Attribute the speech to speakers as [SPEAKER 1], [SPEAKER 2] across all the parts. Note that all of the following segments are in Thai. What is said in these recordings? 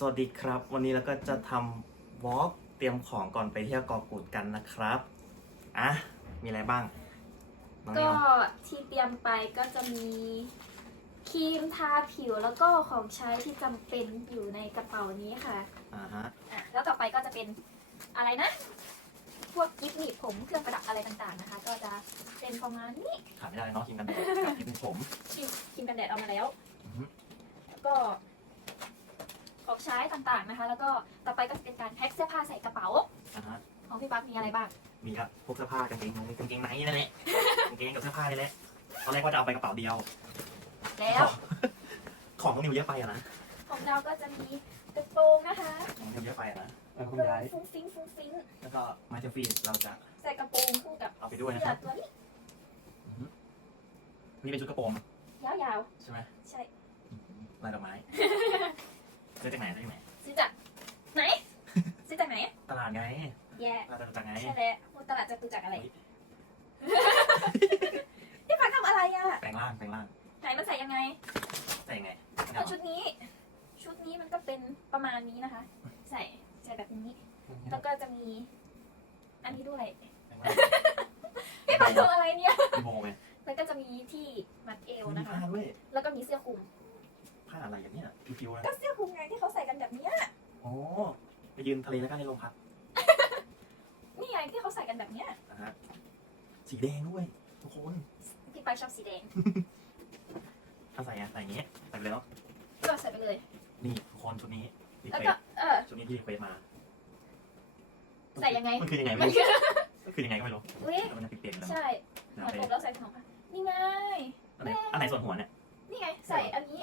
[SPEAKER 1] สวัสดีครับ วันนี้เราก็จะทำวอล์กเตรียมของก่อนไปเที่ยวเกาะกูดกันนะครับอะมีอะไรบ้างน้อง
[SPEAKER 2] ก็
[SPEAKER 1] เนียว
[SPEAKER 2] ที่เตรียมไปก็จะมีครีมทาผิวแล้วก็ของใช้ที่จำเป็นอยู่ในกระเป๋านี้ค่ะ
[SPEAKER 1] อ่าฮะ
[SPEAKER 2] อะแล้วต่อไปก็จะเป็นอะไรนะ พวกกิฟต์หนีบผมเครื่องประดับอะไรต่างๆนะคะ ก็จะเป็นประมาณนี้
[SPEAKER 1] ขาดไม่ได้เลยเนาะกินกันแดดกับกินผม
[SPEAKER 2] ครีมครีมกันแดดเอามาแล้ว
[SPEAKER 1] อือฮึ
[SPEAKER 2] แล้วก็ ของใช้ต่างๆนะคะ แล้วก็ต่อไปก็จะเป็นการแพ็คเสื้อผ้าใส่กระเป๋า
[SPEAKER 1] อ่าฮะ
[SPEAKER 2] ของพี่ปั๊กมีอะไรบ้าง
[SPEAKER 1] มีครับพวกเสื้อผ้ากางเกงนงกางเกงในนั่นแหละกางเกงกับเสื้อผ้านี่แหละตอนแรกว่าจะเอาไปกระเป๋าเดียว
[SPEAKER 2] แล้ว
[SPEAKER 1] ของน้องนิวเยอะไปอะนะ
[SPEAKER 2] ของเราก็จะมีกระโปรงนะคะ
[SPEAKER 1] น้องนิวเยอะไปอะนะเรา
[SPEAKER 2] ก
[SPEAKER 1] ต้
[SPEAKER 2] ระ
[SPEAKER 1] อง
[SPEAKER 2] โปร
[SPEAKER 1] ย้างย
[SPEAKER 2] ฟุ้งฟิ้งฟุ้งฟิ้ง
[SPEAKER 1] แล้วก็มาเชฟฟี่เราจะ
[SPEAKER 2] ใส่กระโปรงคู่กับ
[SPEAKER 1] เอาไปด้วยนะ
[SPEAKER 2] เสื้
[SPEAKER 1] ค
[SPEAKER 2] อ
[SPEAKER 1] รับ
[SPEAKER 2] ตัวนี้
[SPEAKER 1] อือฮึนี่เป็นชุดกระโปรง
[SPEAKER 2] ยาว
[SPEAKER 1] ใช่ไหม
[SPEAKER 2] ๆใช่
[SPEAKER 1] ลายดอกไม้ ซื้อจากไหนซื้อจากไหน
[SPEAKER 2] ซื้อจากไหน ซื้อจากไหน
[SPEAKER 1] ตลาดไง
[SPEAKER 2] แย่
[SPEAKER 1] ตลาดจากไหน
[SPEAKER 2] ใช่แล้วมูตลาดจตุจักรอะไรพี่พักทำอะไรอะ
[SPEAKER 1] แปลงร่างแปลงร่าง
[SPEAKER 2] ไหนมันใส่ยังไง
[SPEAKER 1] ใส่ยังไง
[SPEAKER 2] เอาชุดนี้ ชุดนี้มันก็เป็นประมาณนี้นะคะ ใส่ใส่แบบนี้ แล้วก็จะมี อันนี้ด้วยพี่พักทำอะไรเนี่ย
[SPEAKER 1] มีโบไง
[SPEAKER 2] แล้วก็จะมีที่มัดเอว
[SPEAKER 1] มี
[SPEAKER 2] นะคะ
[SPEAKER 1] ผ้าด้วย
[SPEAKER 2] แล้วก็มีเสื้อคลุม
[SPEAKER 1] ผ้าอะไรอย่างเนี้ยฟิวๆนะ
[SPEAKER 2] ก็ นี้ย
[SPEAKER 1] โอ้ไปยืนทะเลแล้วก็ในลมพัด
[SPEAKER 2] นี่ไงที่เขาใส่กันแบบเนี้ย
[SPEAKER 1] นะฮะสีแดงด้วยทุกคน
[SPEAKER 2] พี่ปักชอบสีแดง
[SPEAKER 1] ถ้าใส่อะใส่อย่างเงี้ยใส่ไปเลยเนาะ
[SPEAKER 2] ก็ใส่ไปเลย
[SPEAKER 1] นี่ทุกคนชุดนี้รี
[SPEAKER 2] แล้ว
[SPEAKER 1] เคว
[SPEAKER 2] ก็
[SPEAKER 1] ส
[SPEAKER 2] เออ
[SPEAKER 1] ชุดนี้ที่รีเควสมา
[SPEAKER 2] ใส่ยังไง
[SPEAKER 1] มันคือยังไง
[SPEAKER 2] มั
[SPEAKER 1] ไม่
[SPEAKER 2] น
[SPEAKER 1] รู้
[SPEAKER 2] คือ
[SPEAKER 1] มันคือยังไงก็ไม่รู้
[SPEAKER 2] เว้ย
[SPEAKER 1] แต่มันจะเปลี่ยนๆแล้ว
[SPEAKER 2] ใช่
[SPEAKER 1] นะ
[SPEAKER 2] หัว
[SPEAKER 1] ไป
[SPEAKER 2] ผมแล้วใส่ของอะนี่ไง
[SPEAKER 1] อันไหนอันไหนส่วนหัวเนี่ย
[SPEAKER 2] นี่ไงใส่อันนี้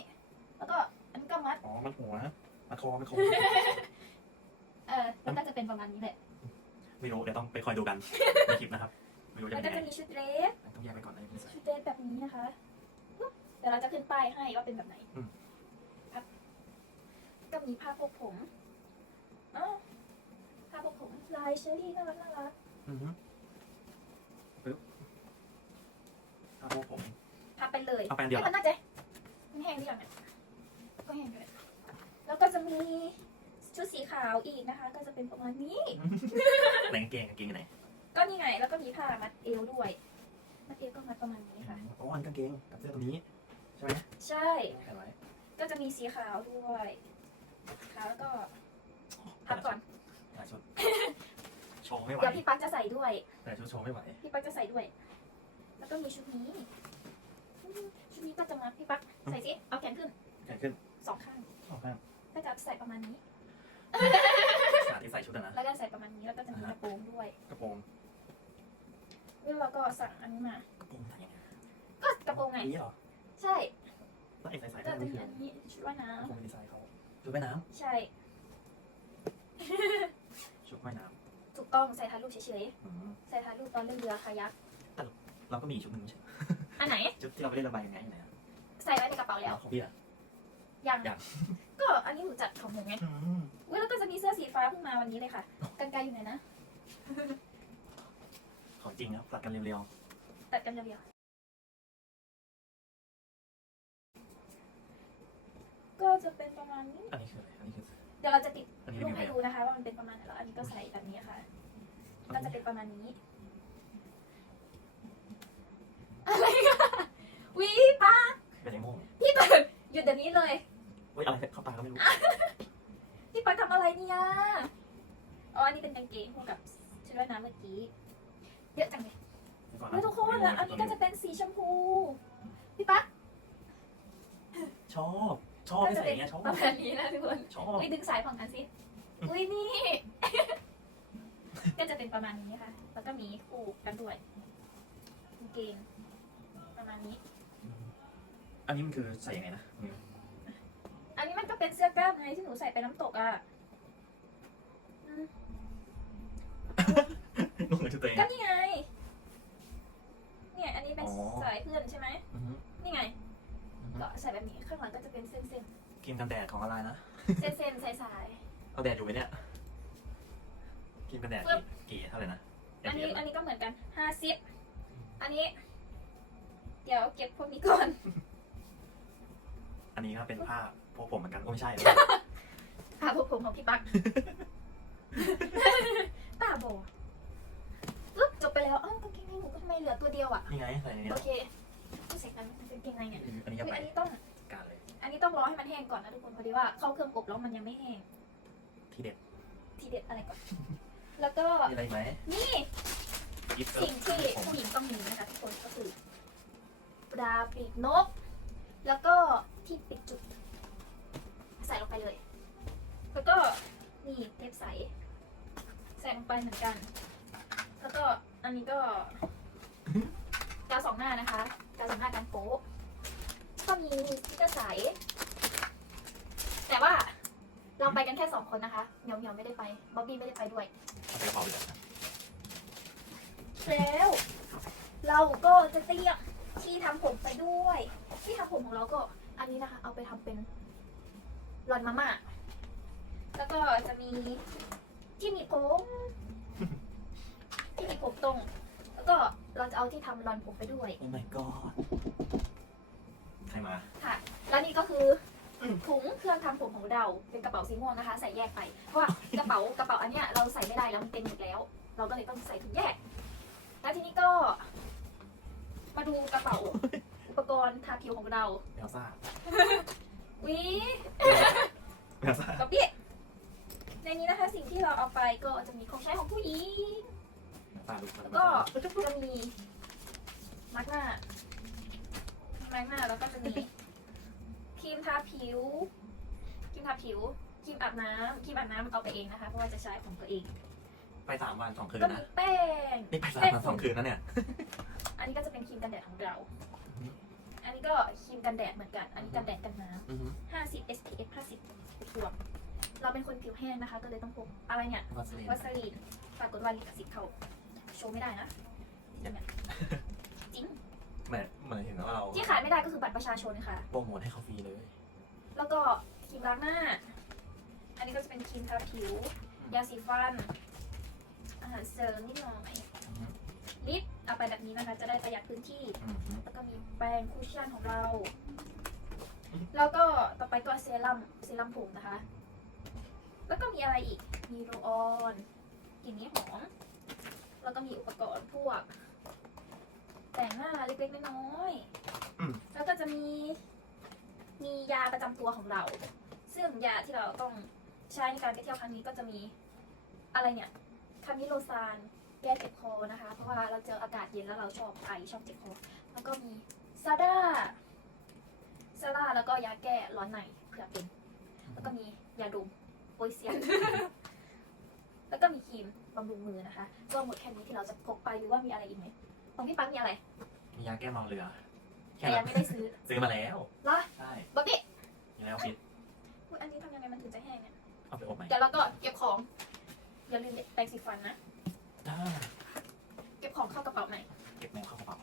[SPEAKER 2] แล้วก็อันนี้ก็มัด
[SPEAKER 1] อ๋อมันหัวมันคอมันคอ
[SPEAKER 2] เออมันก็จะเป็นประมาณนี้แหละ
[SPEAKER 1] ไม่รู้เดี๋ยวต้องไปคอยดูกันในคลิปนะครับ ไม่รู้จะ
[SPEAKER 2] แล้ว
[SPEAKER 1] เป็น
[SPEAKER 2] ก็
[SPEAKER 1] ยังไง
[SPEAKER 2] จะมีชุดเดรส
[SPEAKER 1] ต้องแยกไปก่อนนะพี่ใส่
[SPEAKER 2] ชุดเดรสแบบนี้นะคะเดี๋ยวเราจะขึ้นป้ายให้ว่าเป็นแบบไหน
[SPEAKER 1] อืม
[SPEAKER 2] ครับก็มีผ้าพกผมอ้าวผ้าพกผมลายเชอรี่น่ารักน่ารัก
[SPEAKER 1] อือฮึปึ๊บเอาพวกผม
[SPEAKER 2] พับไปเลย
[SPEAKER 1] เอาไปอันเดียวเหรอ
[SPEAKER 2] มันน่าจะมันแห้งหรือยังเนี่ยก็แห้งด้วยแล้วก็จะมี ชุดสีขาวอีกนะคะ ก็จะเป็นประมาณนี้
[SPEAKER 1] ไหนกางเกงกางเกงอันไหน
[SPEAKER 2] ก็นี่ไง แล้วก็มีผ้ามัดเอวด้วยมัดเอวก็มัดประมาณนี้ค่ะ
[SPEAKER 1] อ๋ออันกางเกงกับเสื้อตัวนี้ ใช่ไหม
[SPEAKER 2] ใช่
[SPEAKER 1] ใส่ไว้
[SPEAKER 2] ก็จะมีสีขาวด้วยขาวแล้วก็พับก่อน
[SPEAKER 1] แต่ชุดโชว์ไม่ไหว
[SPEAKER 2] เดี๋ยวพี่ปั๊กจะใส่ด้วย
[SPEAKER 1] แต่ชุดโชว์ไม่ไหว
[SPEAKER 2] พี่ปั๊กจะใส่ด้วย แล้วก็มีชุดนี้อืมชุดนี้ก็จะมาพี่ปั๊กใส่สิเอาแขนขึ้น
[SPEAKER 1] ใหญ่ขึ้น
[SPEAKER 2] สองข้าง
[SPEAKER 1] สองข้าง
[SPEAKER 2] ก็จะใส่ประมาณนี้
[SPEAKER 1] ชุด
[SPEAKER 2] ว่ายน้
[SPEAKER 1] กระโปรง
[SPEAKER 2] ดี
[SPEAKER 1] ไซน์เขาชุดว่ายน้ำ
[SPEAKER 2] ใช่ำ
[SPEAKER 1] ชุดว่ายน้
[SPEAKER 2] ถูกต้องใส่ถ่ายรูปเฉยำ
[SPEAKER 1] อืม
[SPEAKER 2] ๆใส่ถ่ายรูปตอนเล่นเรือคายัก
[SPEAKER 1] เราก็มีอีกชุดหนึ่งไม่ใช่
[SPEAKER 2] อันไหน
[SPEAKER 1] ชุดที่เราไปเล่นระบายยังไงไหนอะ
[SPEAKER 2] ใส่ไว้ในกระเป๋าแล้ว
[SPEAKER 1] ของพี่อะ
[SPEAKER 2] ยัง
[SPEAKER 1] ยัง
[SPEAKER 2] ก็อันนี้หนูจัดของหนูไง
[SPEAKER 1] อืม
[SPEAKER 2] อุ๊ยแล้วก็จะมีเสื้อสีฟ้าเพิ่งมาวันนี้เลยค่ะกันไกลอยู่ไหนนะ
[SPEAKER 1] ของจริงครับตัดกันเร็ว
[SPEAKER 2] ตัดกันเรียว ก็จะเป็นประมาณนี้
[SPEAKER 1] ๆอันนี้คืออะไรอันนี้คือ
[SPEAKER 2] เดี๋ยวเราจะติด
[SPEAKER 1] อันนี้
[SPEAKER 2] รู
[SPEAKER 1] รี
[SPEAKER 2] ป
[SPEAKER 1] วิว
[SPEAKER 2] ให้
[SPEAKER 1] แล้ว
[SPEAKER 2] ดูนะคะ ว่ามันเป็นประมาณไหนแล้วอันนี้ก็ใส่แบบนี้ค่ะ ก็จะเป็นประมาณนี้อะไรกันวิป้า
[SPEAKER 1] เป็นไอ้โม่ง
[SPEAKER 2] พี่เปิดหยุดเดี๋ยวนี้เลย
[SPEAKER 1] เฮ้ยอะไรเข้าตาก็ไม่รู้
[SPEAKER 2] พี่ปักทำอะไรเนี่ยอ๋ออันนี้เป็นกางเกงคู่กับชุดว่ายน้ำเมื่อกี้เยอะจังเลย
[SPEAKER 1] เดี๋ยวก่อน
[SPEAKER 2] เฮ้ย
[SPEAKER 1] นะ
[SPEAKER 2] ทุกคนแล้วอันนี้ก็จะเป็นสีชมพู พี่ปัก
[SPEAKER 1] ชอบ ชอบ
[SPEAKER 2] ก็
[SPEAKER 1] ที่
[SPEAKER 2] จะ
[SPEAKER 1] ใส่
[SPEAKER 2] เป็
[SPEAKER 1] อนย่างเงี้ยชอบ
[SPEAKER 2] ประมาณนี้นะทุกคน
[SPEAKER 1] ชอบ
[SPEAKER 2] อุ้ยดึงสายของกันสิ อุ้ยนี่ ก็จะเป็นประมาณนี้ค่ะ แล้วก็มีคู่กันด้วยกางเกงประมาณนี้
[SPEAKER 1] อันนี้มันคือใส่ยังไงนะอืม
[SPEAKER 2] อันนี้มันก็เป็นเสื้อกล้ามไงที่หนูใส่ไปน้ำตกอะอืม
[SPEAKER 1] งงกับชุดตัวเอง ครีมกันแดดของอะไรนะ
[SPEAKER 2] เส้นเส้นสายสาย
[SPEAKER 1] เอาแดดอยู่ไหมเนี่ยครีมกันแดด
[SPEAKER 2] ปึ๊บ
[SPEAKER 1] กี่กี่เท่าไหร่นะ
[SPEAKER 2] ๆอันนี้
[SPEAKER 1] SPF
[SPEAKER 2] อันนี้ก็เหมือนกันห้าสิบอันนี้ เดี๋ยวเก็บพวกนี้ก่อน
[SPEAKER 1] อันนี้ก็เป็นผ้าพวกผมเหมือนกันโอ้ไม่ใช่
[SPEAKER 2] ผ้าผมของพี่ปักตาบอปึ๊บจบไปแล้วอ้าวกางเกงในหนูก็ทำไมเหลือตัวเดียวอะ
[SPEAKER 1] นี่ไงใส่ในนี้
[SPEAKER 2] โอเคใส่กันมันเป็นเกงในเนี่ย
[SPEAKER 1] อันนี้
[SPEAKER 2] อุ๊
[SPEAKER 1] ก็
[SPEAKER 2] ย
[SPEAKER 1] ไป
[SPEAKER 2] อันนี้ต้อง ต้องรอให้มันแห้งก่อนนะทุกคนพอดีว่าเข้าเครื่องอบแล้วมันยังไม่แห้ง
[SPEAKER 1] ทีเด็ด
[SPEAKER 2] ทีเด็ดอะไรก่อน แล้วก็
[SPEAKER 1] มีอะไรอีกไหม
[SPEAKER 2] นี่
[SPEAKER 1] ยิป
[SPEAKER 2] สิ่งที่ผู้หญิงต้องมีนะคะทุกคนก็คือปลาปีกนก แล้วก็ที่ปิดจุด ใส่ลงไปเลย แล้วก็นี่เทปใสใส่ลงไปเหมือนกัน แล้วก็อันนี้ก็กาวสองหน้านะคะกาวสองหน้ากันโป๊ะก็มีสติ๊กเกอร์ใส แต่ว่าเราไปกันแค่สองคนนะคะเหมียวเหมียวไม่ได้ไปบ๊อบบี้ไม่ได้ไปด้วย
[SPEAKER 1] เอาไปพอไปเลยนะ
[SPEAKER 2] แล้ว เราก็จะเตรียมที่ทำผมไปด้วย ที่ทำผมของเราก็อันนี้นะคะ เอาไปทำเป็นรอนมาม่าแล้วก็จะมีที่หนีบผมที่หนีบผมตรง แล้วก็เราจะเอาที่ทำรอนผมไปด้วย
[SPEAKER 1] โอ้ my god ใครมา
[SPEAKER 2] ค่ะ แล้วนี่ก็คืออ
[SPEAKER 1] ม
[SPEAKER 2] ถุงเครื่องทำผมของเราเป็นกระเป๋าสีม่วงนะคะ ใส่แยกไป เพราะว่ากระเป๋ากระเป๋าอันเนี้ยเราใส่ไม่ได้แล้วมันเต็มหมดแล้ว เราก็เลยต้องใส่ถุงแยก แล้วทีนี้ก็ มาดูกระเป๋าอุปกรณ์ทาผิวของเรา
[SPEAKER 1] เอลซ่า
[SPEAKER 2] วิ
[SPEAKER 1] เอลซ่า
[SPEAKER 2] กับเบี้ยในนี้นะคะสิ่งที่เราเอาไปก็จะมีของใช้ของผู้หญิง
[SPEAKER 1] ตาดูมาแล้ว
[SPEAKER 2] ก็จะมีมาร์กหน้ามาร์กหน้าแล้วก็จะมีค รีมทาผิว ครีมทาผิว ครีมอาบน้ำครีมอาบน้ำเอาไปเองนะคะ เพราะว่าจะใช้ของตัวเอง
[SPEAKER 1] ไปสามวันสองคืน
[SPEAKER 2] ก็มี
[SPEAKER 1] นะ
[SPEAKER 2] แป้ง
[SPEAKER 1] นี่ไปสามวันสองคืนนะเนี่ย
[SPEAKER 2] อันนี้ก็จะเป็นครีมกันแดดของเรา
[SPEAKER 1] อือฮึ
[SPEAKER 2] อันนี้ก็ครีมกันแดดเหมือนกัน อันนี้กันแดดกันน้
[SPEAKER 1] อือฮึำ
[SPEAKER 2] 50 SPF 50บวกเราเป็นคนผิวแห้งนะคะ ก็เลยต้องพกอะไรเนี่ย
[SPEAKER 1] วัสลีน
[SPEAKER 2] วัสลีนปรากฏว่าลิขสิทธิ์เขาโชว์ไม่ได้นะจริงไหมจริง
[SPEAKER 1] เหมือนเหมือนเห็นว่าเรา
[SPEAKER 2] ที่ขาดไม่ได้ก็คือบัตรประชาชนค่ะ
[SPEAKER 1] โปรโมทให้เขาฟรีเลย
[SPEAKER 2] แล้วก็ครีมล้างหน้า อันนี้ก็จะเป็นครีมทาผิว ยาสีฟัน อาหารเสริมนิดหน่อย
[SPEAKER 1] อือฮึ
[SPEAKER 2] ลิปเอาไปแบบนี้นะคะ จะได้ประหยัดพื้นที่
[SPEAKER 1] อือฮึ
[SPEAKER 2] แล้วก็มีแปรงคุชชั่นของเรา แล้วก็ต่อไปก็เซรั่มเซรั่มผมนะคะ แล้วก็มีอะไรอีก มีโรลออนกลิ่นนี้หอม แล้วก็มีอุปกรณ์พวก แต่งหน้าเล็กๆน้อยๆแล้วก็จะมี มียาประจำตัวของเรา ซึ่งยาที่เราต้องใช้ในการไปเที่ยวครั้งนี้ก็จะมีอะไรเนี่ยคามิโลซานแก้เจ็บคอนะคะ เพราะว่าเราเจออากาศเย็นแล้วเราชอบไอชอบเจ็บคอ แล้วก็มีซาด้าซาด้าแล้วก็ยาแก้ร้อนในเผื่อเป็น แล้วก็มียาดมโปยเซียน แล้วก็มีครีมบำรุงมือนะคะก็หมดแค่นี้ที่เราจะพกไปหรือว่ามีอะไรอีกไหม ของพี่ปังมีอะไร
[SPEAKER 1] มียาแก้เมาเรือแค่
[SPEAKER 2] แต่ยั
[SPEAKER 1] นั้
[SPEAKER 2] ง
[SPEAKER 1] น
[SPEAKER 2] ไม่ได้ซื้อ
[SPEAKER 1] ซื้อมาแล้ว
[SPEAKER 2] เหรอ
[SPEAKER 1] ใช่
[SPEAKER 2] บ๊อบบี้
[SPEAKER 1] มีแล้วฟิต
[SPEAKER 2] อุ๊ยอันนี้ทำยังไงมันถึงจะแห้งเนี่ย
[SPEAKER 1] เอาไปอบไหม
[SPEAKER 2] เดี๋ยวเราก็เก็บของอย่าลืมแปรงสีฟันนะ
[SPEAKER 1] อ่า
[SPEAKER 2] เก็บของเข้ากระเป๋าใหม่
[SPEAKER 1] เก็บแมวเข้ากระเป๋า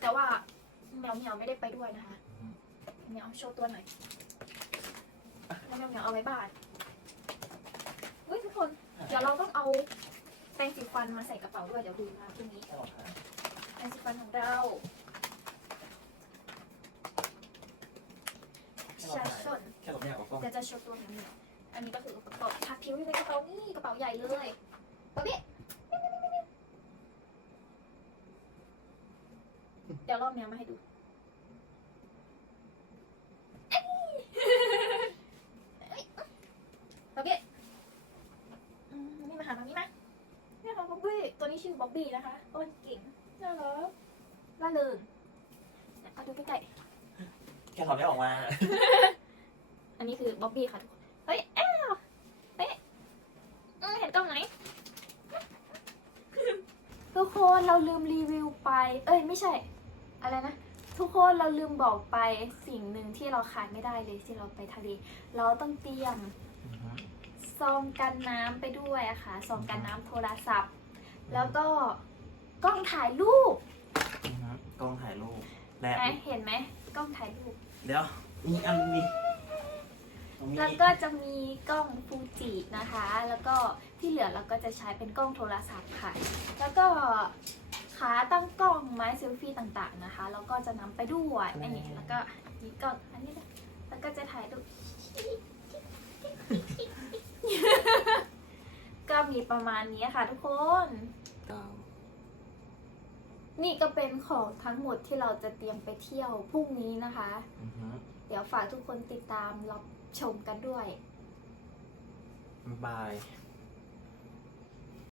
[SPEAKER 2] แต่ว่าแมวเหมียวไม่ได้ไปด้วยนะคะ
[SPEAKER 1] อืม
[SPEAKER 2] เหมียวโชว์ตัวหน่อยแล้วแมวเหมียวเอาไว้บ้านอุ้ยทุกคน เดี๋ยวเราต้องเอาแปรงสีฟันมาใส่กระเป๋าด้วยเดี๋ยวดูนะพรุ่งนี้
[SPEAKER 1] แค่หลอดทาง
[SPEAKER 2] แปรงสีฟันของเราชาชน
[SPEAKER 1] แค่หลอดไม่อยากเอากล้อง
[SPEAKER 2] เดี๋ยวจะโชว์ตัวของเหมียวอันนี้ก็คืออุปกรณ์ทาผิวอยู่ในกระเป๋านี่กระเป๋าใหญ่เลยบ๊อบบี้เดี๋ยวรอบแมวมาให้ดูบ๊อบบี้อืมนี่มาหามานี่มาเนี่ยค่ะบ๊อบบี้ตัวนี้ชื่อบ๊อบบี้นะคะ โอ้ยเก่ง น่ารักล่าเริงเนี่ยเอาดูใกล้ๆ
[SPEAKER 1] แค่หลอดไม่ออกมา
[SPEAKER 2] อันนี้คือบ๊อบบี้ค่ะทุกคน เฮ้ยแอ้วเฮ้ยอืมเห็นกล้องไหนทุกคนเราลืมรีวิวไป เอ้ยไม่ใช่ อะไรนะ ทุกคนเราลืมบอกไปสิ่งหนึ่งที่เราขาดไม่ได้เลยที่เราไปทะเล เราต้องเตรียม ซองกันน้ำไปด้วยอะค่ะซองกันน้ำโทรศัพท์ แล้วก็ กล้องถ่ายรูป
[SPEAKER 1] อือฮึกล้องถ่ายรูปและ
[SPEAKER 2] ไหนเห็นไหมกล้องถ่ายรูป
[SPEAKER 1] เดี๋ยวมีอันนี้ตรงนี้
[SPEAKER 2] แล้วก็จะมีกล้องฟูจินะคะ แล้วก็ที่เหลือเราก็จะใช้เป็นกล้องโทรศัพท์ค่ะ แล้วก็ขาตั้งกล้องไม้เซลฟี่ต่างๆนะคะ แล้วก็จะนำไปด้วยอันนี้แล้วก็มีกล้องอันนี้นะแล้วก็จะถ่ายรูปมีประมาณนี้ค่ะทุกคน
[SPEAKER 1] ครับ
[SPEAKER 2] นี่ก็เป็นของทั้งหมดที่เราจะเตรียมไปเที่ยวพรุ่งนี้นะคะ
[SPEAKER 1] อือฮึ
[SPEAKER 2] เดี๋ยวฝากทุกคนติดตามรับชมกันด้วย
[SPEAKER 1] บาย